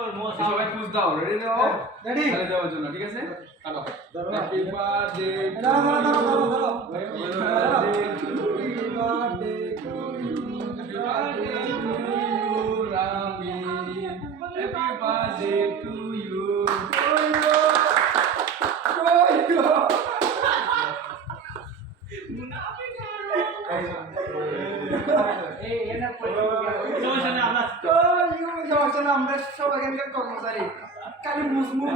সবাই পুশ দাও রেডি দাও রেডি তাহলে দেওয়ার জন্য ঠিক আছে কাটো হ্যাপি বার্থডে ধরো happy birthday to you happy birthday to you Rami happy birthday to you আমরা সব এখানকার কর্মচারী খালি মুসমু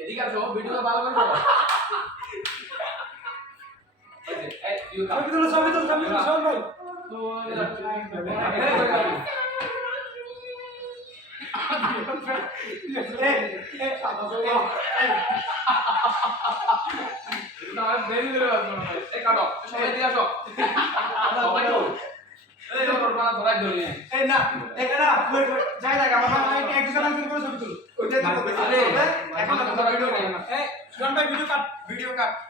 এদিকে আসো ভিডিওটা ভালো করে করো সবাই তো ভিডিও কাট